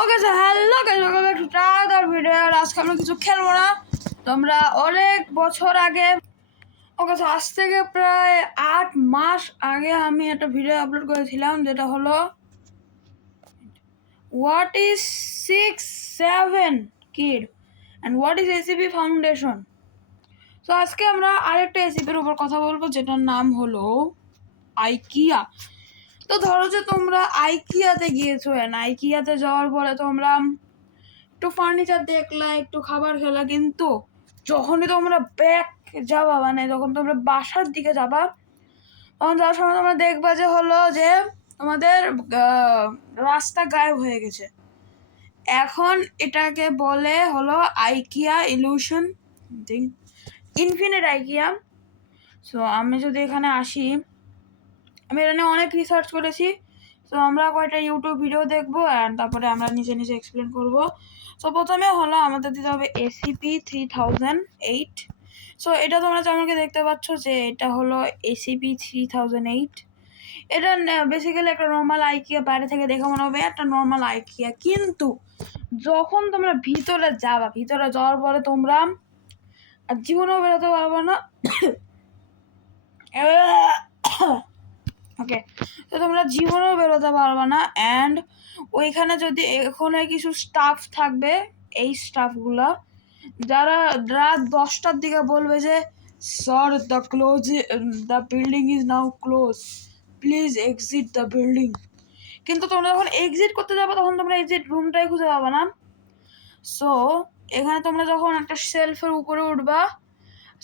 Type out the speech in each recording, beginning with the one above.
Okay sir, hello guys, welcome back to other video. আর আজকে আমরা কিছু খেলবো না। তোমরা অনেক বছর আগে, ওকে স্যার, আজ থেকে প্রায় 8 মাস আগে আমি একটা ভিডিও আপলোড করেছিলাম, যেটা হলো what is 6-7 kid and what is ACP foundation. তো আজকে আমরা আরেকটা এসিপির উপর কথা বলবো, যেটার নাম হলো আইকিয়া। তো ধরো যে তোমরা আইকিয়াতে গিয়েছো, আইকিয়াতে যাওয়ার পরে তোমরা একটু ফার্নিচার দেখলা, একটু খাবার খেলা, কিন্তু যখনই তোমরা ব্যাক যাবা, মানে যখন তোমরা বাসার দিকে যাবা, তখন যাওয়ার সময় তোমরা দেখবা যে হলো যে তোমাদের রাস্তা গায়েব হয়ে গেছে। এখন এটাকে বলে হলো IKEA illusion, infinite IKEA. So আমি যদি এখানে আসি, আমি এটা নিয়ে অনেক রিসার্চ করেছি। তো আমরা কয়েকটা ইউটিউব ভিডিও দেখবো অ্যান্ড তারপরে আমরা নিজে নিজে এক্সপ্লেন করবো। সো প্রথমে হলো আমাদের দিতে হবে SCP-3008। সো এটা তোমরা যেমনকি দেখতে পাচ্ছ যে এটা হলো SCP-3008। এটা বেসিক্যালি একটা নর্মাল আইকিয়া, বাইরে থেকে দেখে মনে হবে একটা নর্মাল আইকিয়া, কিন্তু যখন তোমরা ভিতরে যাবা, ভিতরে যাওয়ার পরে তোমরা আর জীবনেও বেরোতে পারবো না। ওকে, তো তোমরা জীবনেও বেরোতে পারবে না। অ্যান্ড ওইখানে যদি এখানে কিছু স্টাফ থাকবে, এই স্টাফগুলো যারা রাত 10টার দিকে বলবে যে sir the building is now close, please exit the building. কিন্তু তোমরা যখন এক্সিট করতে যাবে তখন তোমরা এক্সিট রুমটাই খুঁজে পাবে না। সো এখানে তোমরা যখন একটা শেলফের উপরে উঠবা,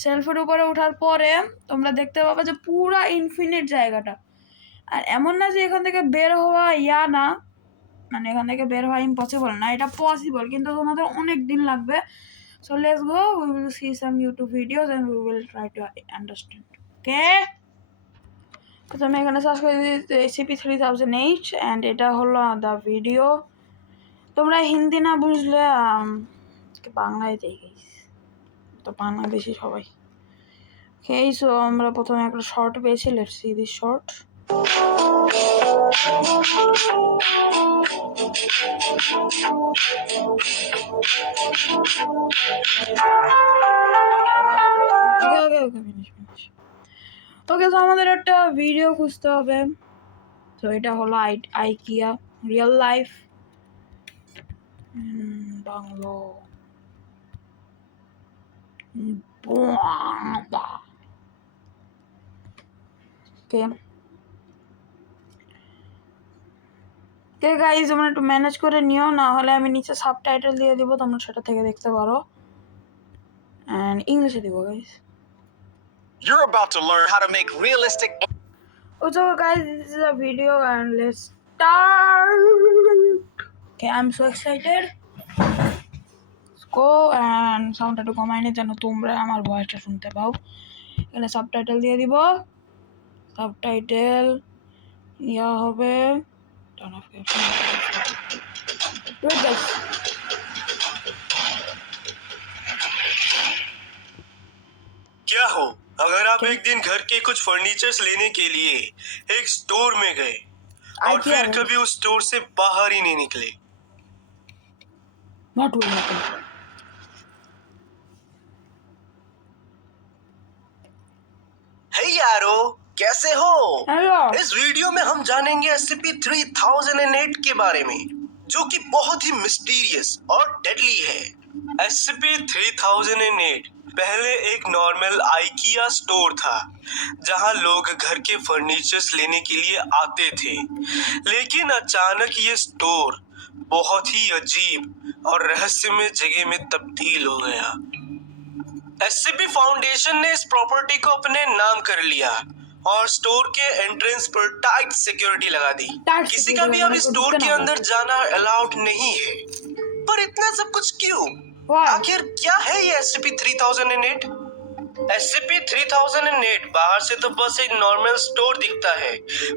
শেলফের উপরে ওঠার পরে তোমরা দেখতে পাবে যে পুরা ইনফিনিট জায়গাটা। আর এমন না যে এখান থেকে বের হওয়া না, মানে এখান থেকে বের হওয়া ইম্পসিবল না, এটা পসিবল, কিন্তু তোমাদের অনেক দিন লাগবে। So let's go, we will see some YouTube videos and we will try to understand. Okay, তো আমি এখানে সার্চ করে দিই SCP-3008 অ্যান্ড এটা হলো দ্য ভিডিও। তোমরা হিন্দি না বুঝলে বাংলায় দেখি, তো বাংলাদেশি সবাই। ওকে, সো আমরা প্রথমে একটা শর্ট পেয়েছি, লেটস সি দিস শর্ট। ওকে, তো আমাদের একটা ভিডিও খুঁজতে হবে। তো এটা হলো IKEA real life bungalow. Okay guys, তোমরা একটু ম্যানেজ করে নিও, না হলে আমি নিচে সাবটাইটেল দিয়ে দিব, তোমরা সেটা থেকে দেখতে পারো। এন্ড ইংলিশে দিব guys. You're about to learn how to make realistic. So guys, this is a video and let's start. Okay, I'm so excited. Let's go and sound একটু কমাই নি যেন তোমরা আমার ভয়েসটা শুনতে পাও। এখানে সাবটাইটেল দিয়ে দিব, সাবটাইটেল ইয়া হবে। क्या हो अगर आप एक दिन घर के कुछ फर्नीचर्स लेने के लिए एक स्टोर में गए और फिर कभी उस स्टोर से बाहर ही नहीं निकले? What will happen? हे यारो, कैसे हो? Hello. इस वीडियो में हम जानेंगे SCP-3008 के बारे में, जो कि बहुत ही मिस्टीरियस और डेडली है। SCP-3008 पहले एक नॉर्मल आइकिया स्टोर था, जहां लोग घर के फर्नीचर्स लेने के लिए आते थे। लेकिन अचानक ये स्टोर बहुत ही अजीब और रहस्यमय जगह में तब्दील हो गया। SCP फाउंडेशन ने इस प्रॉपर्टी को अपने नाम कर लिया और स्टोर के एंट्रेंस पर टाइट सिक्योरिटी लगा दी। किसी का भी अब इस स्टोर के अंदर जाना अलाउड नहीं है। पर इतना सब कुछ क्यों? आखिर क्या है ये SCP-3008? SCP-3008 बाहर से तो बस एक नॉर्मल स्टोर दिखता है,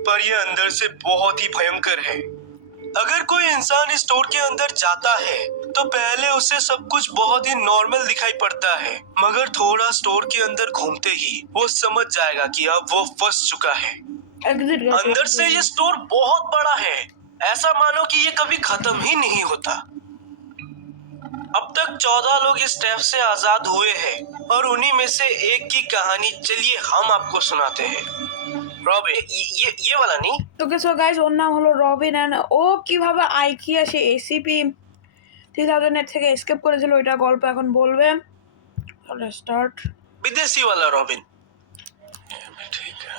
पर यह अंदर से बहुत ही भयंकर है। अगर कोई इंसान इस स्टोर के अंदर जाता है तो पहले उसे सब कुछ बहुत ही नॉर्मल दिखाई पड़ता है, मगर थोड़ा स्टोर के अंदर घूमते ही वो समझ जाएगा कि अब वो फंस चुका है। अंदर से ये स्टोर बहुत बड़ा है, ऐसा मानो कि ये कभी खत्म ही नहीं होता। अब तक 14 लोग इस टैब से आजाद हुए हैं और उन्हीं में से एक की कहानी चलिए हम आपको सुनाते हैं। रॉबिन, ये वाला नहीं। ওকে সো গাইস, ওর নাম হলো রবিন অ্যান্ড ও কিভাবে আইকিয়া সে এসিপি 3000 থেকে এসকেপ করেছিল ওইটা গল্প এখন বলবে। চলো স্টার্ট। विदेशी वाला रॉबिन। ठीक है।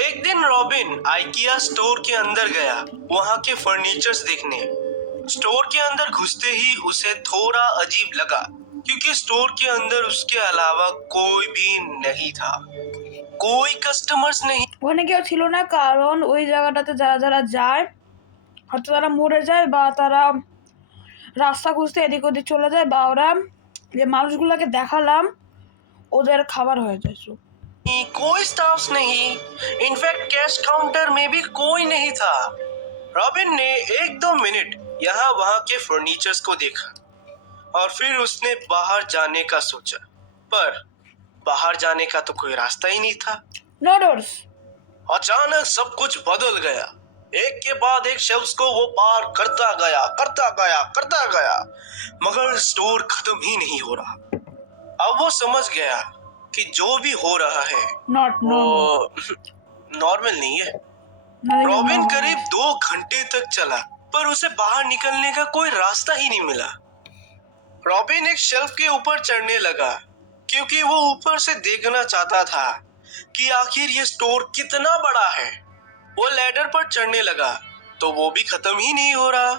एक दिन रॉबिन आइकिया स्टोर के अंदर गया वहां के फर्नीचर्स देखने। स्टोर के अंदर घुसते ही उसे थोड़ा अजीब लगा क्योंकि स्टोर के अंदर उसके अलावा कोई भी नहीं था, कोई कस्टमर्स नहीं। ওখানে কেউ ছিল না, কারণ ওই জায়গাটাতে যারা যারা যায় হয়তো তারা মরে যায় বা তারা রাস্তা খুঁজতে এদিক ওদিক চলে যায়, বা ওরা যে মানুষগুলোকে দেখালাম ওদের খাবার হয়ে যায়। সো कोई स्टाफ नहीं, इनफैक्ट कैश काउंटर में भी कोई नहीं था। रॉबिन ने 1-2 मिनट यहाँ वहाँ के फर्नीचर्स को देखा और फिर उसने बाहर जाने का सोचा, पर बाहर जाने का तो कोई रास्ता ही नहीं था। No doors. अचानक सब कुछ बदल गया। एक के बाद एक शेल्फ्स को वो पार करता गया, मगर स्टोर खत्म ही नहीं हो रहा। अब वो समझ गया कि जो भी हो रहा है नॉट वो नॉर्मल नहीं है। रॉबिन करीब 2 घंटे तक चला पर उसे बाहर निकलने का कोई रास्ता ही नहीं मिला। रॉबिन एक शेल्फ के ऊपर चढ़ने लगा क्योंकि वो ऊपर से देखना चाहता था कि आखिर ये स्टोर कितना बड़ा है। वो लैडर पर चढ़ने लगा तो वो भी खत्म ही नहीं हो रहा।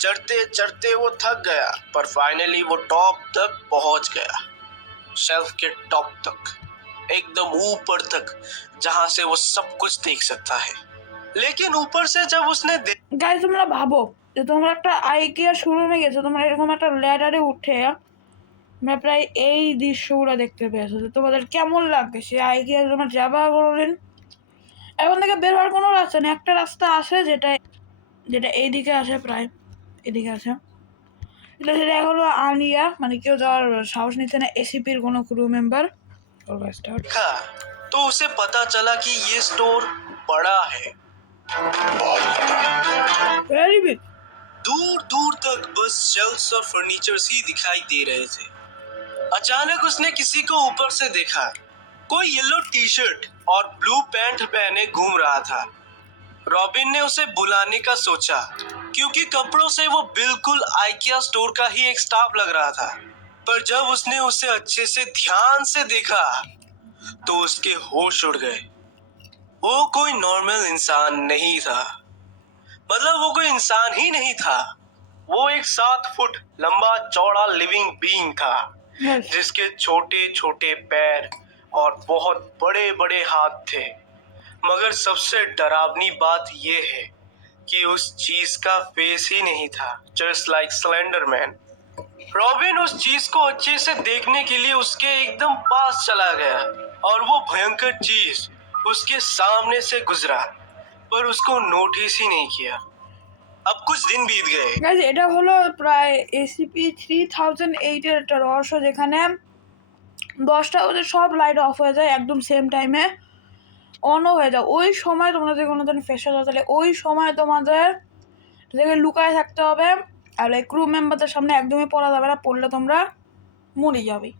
चढ़ते चढ़ते वो थक गया पर फाइनली वो टॉप तक पहुंच गया, शेल्फ के टॉप तक, एकदम ऊपर तक, जहां से वो सब कुछ देख सकता है। लेकिन ऊपर से जब उसने গাইস তোমরা ভাবো যে তোমরা একটা আইকিয়া শোরুমে গেছো, তোমরা এরকম একটা ল্যাডারে উঠে তোমরা প্রায় এই দৃশ্যগুলো দেখতে পেয়েছো, তো তোমাদের কেমন লাগবে? সে আইকিয়া তোমরা যাবা কোনোদিন? এখন থেকে বের হওয়ার কোনো রাস্তা নেই, একটা রাস্তা আছে যেটা যেটা এইদিকে আসে, প্রায় এদিকে আসে, সেটা হলো আনিয়া, মানে কেউ যাওয়ার সাহস নিচ্ছে না, এসিপির কোনো ক্রু মেম্বার। देखा तो उसे पता चला कि ये स्टोर बड़ा है, वेरी बिग। दूर दूर तक बस शेल्फ्स और फर्नीचर्स ही दिखाई दे रहे थे। अचानक उसने किसी को ऊपर से देखा। कोई येलो टी शर्ट और ब्लू पैंट पहने घूम रहा था। रॉबिन ने उसे बुलाने का सोचा क्योंकि कपड़ों से वो बिल्कुल आइकिया स्टोर का ही एक स्टाफ लग रहा था, पर जब उसने उसे अच्छे से ध्यान से देखा तो उसके होश उड़ गए। वो कोई नॉर्मल इंसान नहीं था, मतलब वो कोई इंसान ही नहीं था, वो एक 7 फुट लंबा चौड़ा लिविंग बीइंग था जिसके छोटे छोटे पैर और बहुत बड़े बड़े हाथ थे। मगर सबसे डरावनी बात यह है कि उस चीज का फेस ही नहीं था, जस्ट लाइक स्लेंडरमैन। रॉबिन उस चीज को अच्छे से देखने के लिए उसके एकदम पास चला गया और वो भयंकर चीज उसके सामने से गुजरा पर उसको नोटिस ही नहीं किया। अब कुछ दिन बीत गए। গাইস এটা হলো প্রায় এসিপি 3008 এর একটা রহস্য, যেখানে 10টা ওদের সব লাইট অফ হয়ে যায় একদম সেম টাইমে অনও হয়ে যায়। ওই সময় তোমরা যদি কোনোদিন ফেসে যাও তাহলে ওই সময় তোমাদের জায়গায় লুকায় থাকতে হবে, আর এই ক্রু মেম্বারদের সামনে একদমই পড়া যাবে না, পড়লে তোমরা মরে যাবে।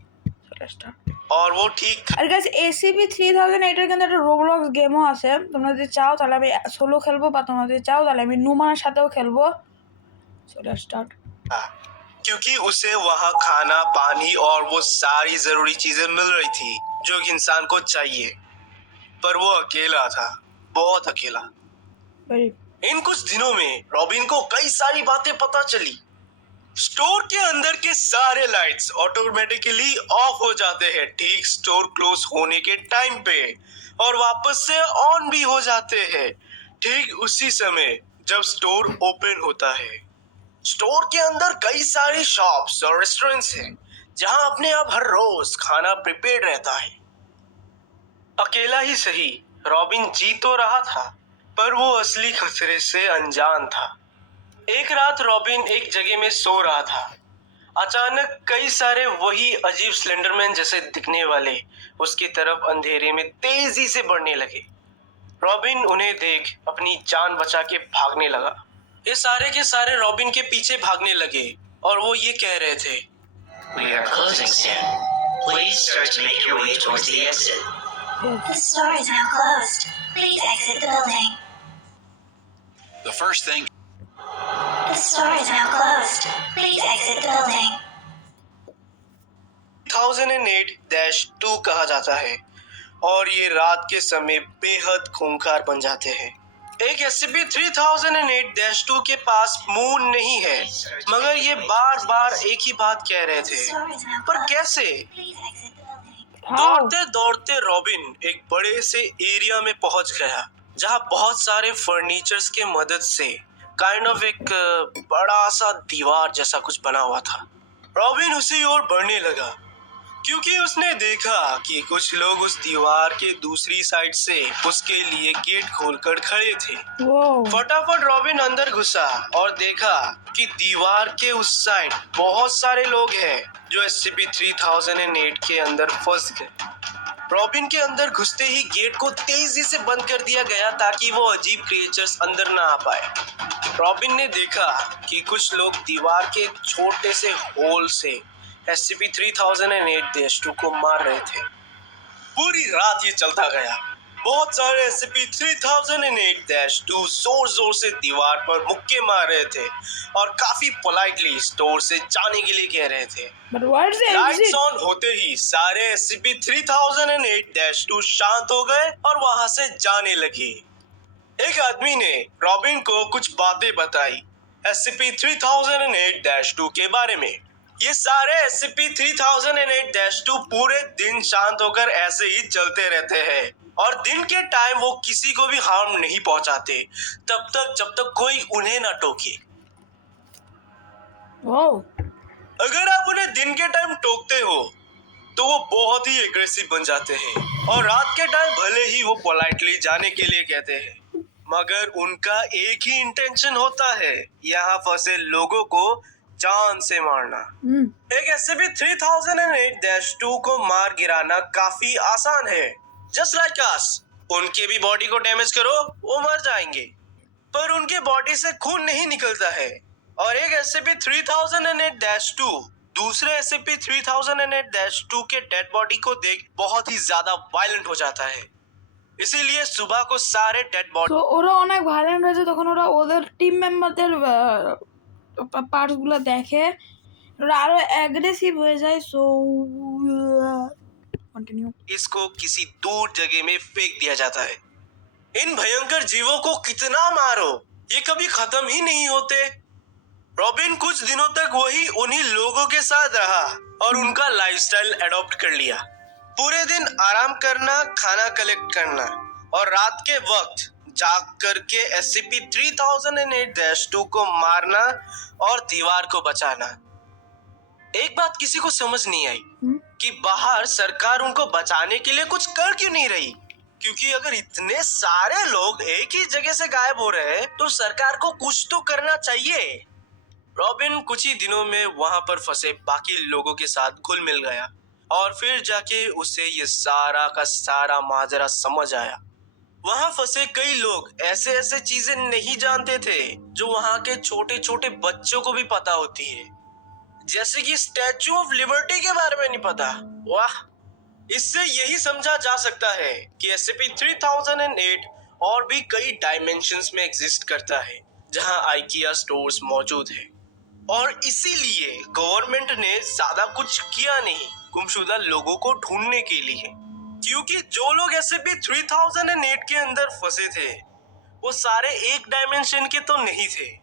और वो ठीक था। আর গাইস এসিপি 3008 এর কিন্তু একটা রোবলক্স গেমও আছে, তোমরা যদি চাও তাহলে আমি সোলো খেলবো, বা তোমরা যদি চাও তাহলে আমি নুমানের সাথেও খেলবো। So let's start. क्योंकि उसे वहाँ खाना, पानी और वो सारी जरूरी चीजें मिल रही थी जो एक इंसान को चाहिए, पर वो अकेला था, बहुत अकेला। वेरी इन कुछ दिनों में रॉबिन को कई सारी बातें पता चली। स्टोर के अंदर के सारे लाइट्स ऑटोमेटिकली ऑफ हो जाते हैं ठीक स्टोर क्लोज होने के टाइम पे, और वापस से ऑन भी हो जाते हैं ठीक उसी समय जब स्टोर ओपन होता है। स्टोर के अंदर कई सारी शॉप्स और रेस्टोरेंट्स हैं जहां अपने आप हर रोज खाना प्रिपेयर रहता है। अकेला ही सही, रॉबिन जी तो रहा था पर वो असली खतरे से अनजान था। एक रात रॉबिन एक जगह में सो रहा था। अचानक कई सारे वही अजीब स्लेंडरमैन जैसे दिखने वाले उसकी तरफ अंधेरे में तेजी से बढ़ने लगे। रॉबिन उन्हें देख अपनी जान बचा के भागने लगा। ये सारे के सारे रॉबिन के पीछे भागने लगे और वो ये कह रहे थे, We are closing soon. Please start to make your way towards the exit. The store is now closed. Please exit the building. The first thing The store is now closed. Please exit the building. 1008-2 कहा जाता है और ये रात के समय बेहद खूंखार बन जाते हैं। एक SCP-3008-2 के पास मून नहीं है, मगर ये बार बार एक ही बात कह रहे The थे, store is now पर closed. कैसे? Please exit the building. How? दौड़ते दौड़ते रॉबिन एक बड़े से एरिया में पहुंच गया जहां बहुत सारे फर्नीचर्स के मदद से काइंड ऑफ एक बड़ा सा दीवार जैसा कुछ बना हुआ था। रॉबिन उसी ओर बढ़ने लगा क्योंकि उसने देखा कि कुछ लोग उस दीवार के दूसरी साइड से उसके लिए गेट खोलकर खड़े थे। Whoa. फटाफट रॉबिन अंदर घुसा और देखा कि दीवार के उस साइड बहुत सारे लोग हैं जो SCP-3008 के अंदर फंस गए। रॉबिन के अंदर घुसते ही गेट को तेजी से बंद कर दिया गया ताकि वो अजीब क्रिएचर्स अंदर ना आ पाए। रॉबिन ने देखा कि कुछ लोग दीवार के एक छोटे से होल से SCP-3008-2 को मार रहे थे। पूरी रात ये चलता गया। बहुत सारे SCP-3008-2 जोर जोर से दीवार पर मुक्के मार रहे थे और काफी पोलाइटली स्टोर से जाने के लिए कह रहे थे। But what's the lights exit? On होते ही सारे SCP-3008-2 शांत हो गए और वहां से जाने लगे। एक आदमी ने रॉबिन को कुछ बातें बताई SCP-3008-2 के बारे में। ये सारे SCP-3008-2 पूरे दिन शांत होकर ऐसे ही चलते रहते हैं और दिन के टाइम वो किसी को भी हार्म नहीं पहुंचाते तब तक जब तक कोई उन्हें ना टोके। Whoa. अगर आप उन्हें दिन के टाइम टोकते हो तो वो बहुत ही एग्रेसिव बन जाते हैं और रात के टाइम भले ही वो पोलाइटली जाने के लिए कहते हैं, मगर उनका एक ही इंटेंशन होता है, यहाँ फंसे लोगों को जान से मारना। Hmm. एक SCP-3008-2 को मार गिराना काफी आसान है। जस्ट लाइक अस, उनके भी बॉडी को डैमेज करो वो मर जाएंगे, पर उनके बॉडी से खून नहीं निकलता है। और एक SCP-3008-2 दूसरे SCP-3008-2 के डेड बॉडी को देख बहुत ही ज्यादा वायलेंट हो जाता है। इसीलिए सुबह को सारे डेड बॉडी তো ওরা অনেক ভায়োলেন্ট হয়েছে তখন ওরা ওদের টিম মেম্বারদের পার্টসগুলো দেখে ওরা আরো অ্যাগ্রেসিভ হয়ে যায় সো কন্টিনিউ इसको किसी दूर जगह में फेंक दिया जाता है। इन भयंकर जीवों को कितना मारो, ये कभी खत्म ही नहीं होते। रॉबिन कुछ दिनों तक वही उन्हीं लोगों के साथ रहा और उनका लाइफस्टाइल एडॉप्ट कर लिया। पूरे दिन आराम करना, खाना कलेक्ट करना और रात के वक्त जाग करके SCP-3008-2 को मारना और दीवार को बचाना। एक बात किसी को समझ नहीं आई कि बाहर सरकार उनको बचाने के लिए कुछ कर क्यों नहीं रही, क्योंकि अगर इतने सारे लोग एक ही जगह से गायब हो रहे हैं तो सरकार को कुछ तो करना चाहिए। रॉबिन कुछ ही दिनों में वहां पर फंसे बाकी लोगों के साथ घुल मिल गया और फिर जाके उसे ये सारा का सारा माजरा समझ आया। वहां फंसे कई लोग ऐसे ऐसे चीजें नहीं जानते थे जो वहां के छोटे छोटे बच्चों को भी पता होती है, जैसे कि स्टैचू ऑफ लिबर्टी के बारे में नहीं पता। वाह, इससे यही समझा जा सकता है कि SCP-3008 और भी कई डायमेंशंस में एग्जिस्ट करता है जहां IKEA स्टोर्स मौजूद है और इसीलिए गवर्नमेंट ने ज्यादा कुछ किया नहीं गुमशुदा लोगों को ढूंढने के लिए, क्योंकि जो लोग SCP-3008 के अंदर फंसे थे वो सारे एक डायमेंशन के तो नहीं थे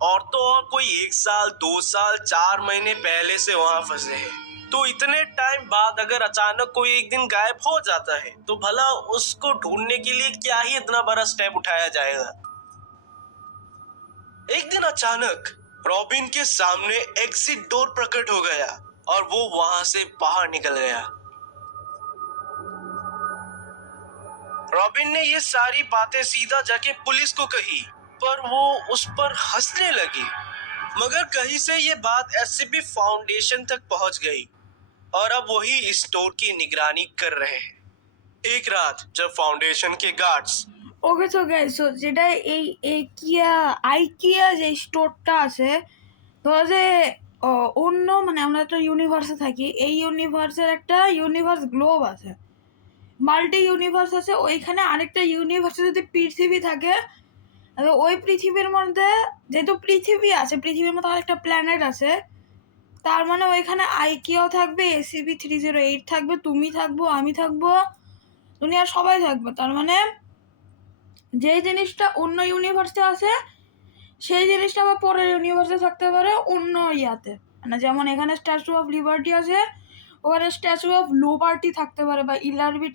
और तो और कोई 1 साल 2 साल 4 महीने पहले से वहां फंसे हैं। तो इतने टाइम बाद अगर अचानक कोई एक दिन गायब हो जाता है तो भला उसको ढूंढने के लिए क्या ही इतना बड़ा स्टेप उठाया जाएगा। एक दिन अचानक रॉबिन के सामने एग्जिट डोर प्रकट हो गया और वो वहां से बाहर निकल गया। रॉबिन ने ये सारी बातें सीधा जाके पुलिस को कही, पर वो उस पर हंसने लगी। मगर कहीं से ये बात SCP फाउंडेशन तक पहुंच गई और अब वही इस स्टोर की निगरानी कर रहे हैं। एक रात जब फाउंडेशन के guards okay so guys, so যেটা এই আইকিয়া যে স্টোরটা আছে, ধরো যে অন্য মানে আমরা একটা ইউনিভার্সে থাকি, এই ইউনিভার্সের একটা ইউনিভার্স গ্লোব আছে, মাল্টি ইউনিভার্স আছে, ওইখানে আরেকটা ইউনিভার্সে যদি পৃথিবী থাকে, তাহলে ওই পৃথিবীর মধ্যে যেহেতু পৃথিবী আছে, পৃথিবীর মধ্যে আরেকটা প্ল্যানেট আছে, তার মানে ওইখানে আইকিয়াও থাকবে, SCP-308 থাকবে, তুমি থাকবো, আমি থাকবো, দুনিয়ার সবাই থাকবে। তার মানে যে জিনিসটা অন্য ইউনিভার্সে আছে সেই জিনিসটা আবার পরের ইউনিভার্সে থাকতে পারে অন্য ইয়াতে, মানে যেমন এখানে স্ট্যাচু অফ লিবার্টি আছে, ওখানে স্ট্যাচু অফ লিবার্টি থাকতে পারে বা ইলারবি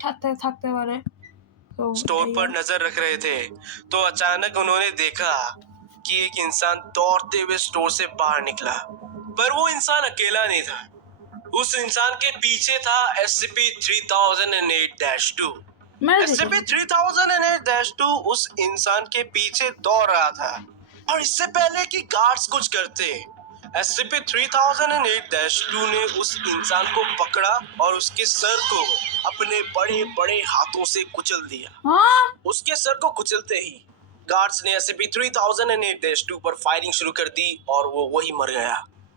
থাকতে পারে। তো स्टोर पर नजर रख रहे थे तो अचानक उन्होंने देखा कि एक इंसान दौड़ते हुए स्टोर से बाहर निकला, पर वो इंसान अकेला नहीं था। उस इंसान के पीछे था SCP-3008-2। মেরে দিতে SCP-3008-2 उस इंसान के पीछे दौड़ रहा था, और इससे पहले कि गार्ड्स कुछ करते, SCP-3008-2 ने उस इंसान को पकड़ा और उसके सर को अपने बड़े बड़े हाथों से कुचल दिया। হ্যাঁ उसके सर को कुचलते ही गार्ड्स ने SCP-3008-2 पर फायरिंग शुरू कर दी और वो वही मर गया।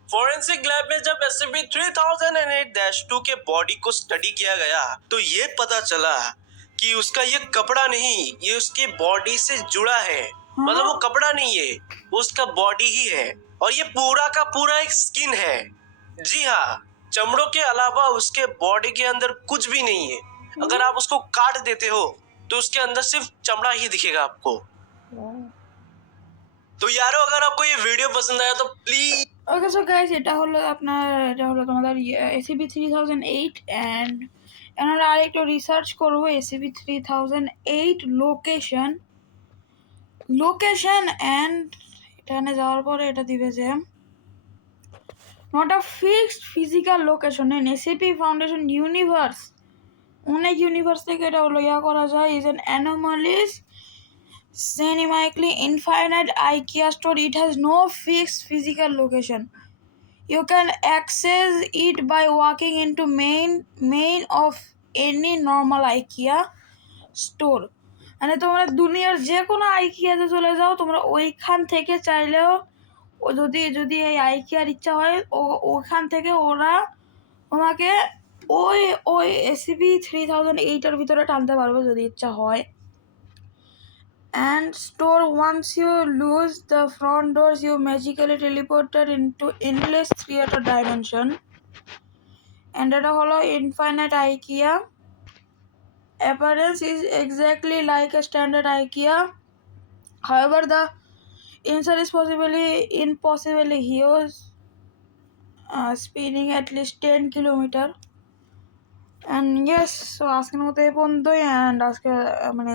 फॉरेंसिक लैब में जब SCP-3008-2 के बॉडी को स्टडी किया गया तो ये पता चला कि उसका ये कपड़ा नहीं, ये उसकी बॉडी से जुड़ा है। मतलब वो कपड़ा नहीं है, वो उसका बॉडी ही है, और ये पूरा का पूरा एक स्किन है। जी हाँ, चमड़ों के अलावा उसके बॉडी के अंदर कुछ भी नहीं है। अगर आप उसको काट देते हो तो उसके अंदर सिर्फ चमड़ा ही दिखेगा आपको। तो यारो, अगर आपको ये वीडियो पसंद आया तो प्लीज ওকে সো গাইস, এটা হলো তোমাদের SCP-3008, অ্যান্ড আমরা আরেকটু রিসার্চ করবো SCP-3008 লোকেশন অ্যান্ড এখানে যাওয়ার পরে এটা দিবে যে not a fixed physical location in SCP foundation universe. অনেক ইউনিভার্স থেকে এটা হলো করা যায়, is an anomalies cinematically infinite IKEA store. It has no fixed physical location. You can access it by walking into main of any normal IKEA store. মানে তোমরা দুনিয়ার যে কোনো আইকিয়াতে চলে যাও, তোমরা ওইখান থেকে চাইলেও যদি এই আইকিয়ার ইচ্ছা হয় ওখান থেকে ওরা তোমাকে ওই SCP-3008 এর ভিতরে টানতে পারবে যদি ইচ্ছা হয়। And store, once you lose the front doors, you magically teleported into endless theater dimension. And এটা হলো infinite IKEA. Appearance is exactly like a standard IKEA. However, the inside is impossibly huge, spinning at least 10 kilometers. And yes, so আজকের মতো এই পর্যন্তই। And আজকে মানে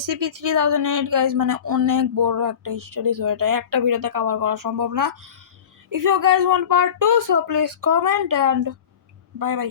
SCP-3008 guys মানে অনেক বড় একটা হিস্টোরি, সো এটা একটা ভিডিওতে কভার করা সম্ভব না। If you guys want part 2, so please comment and bye by.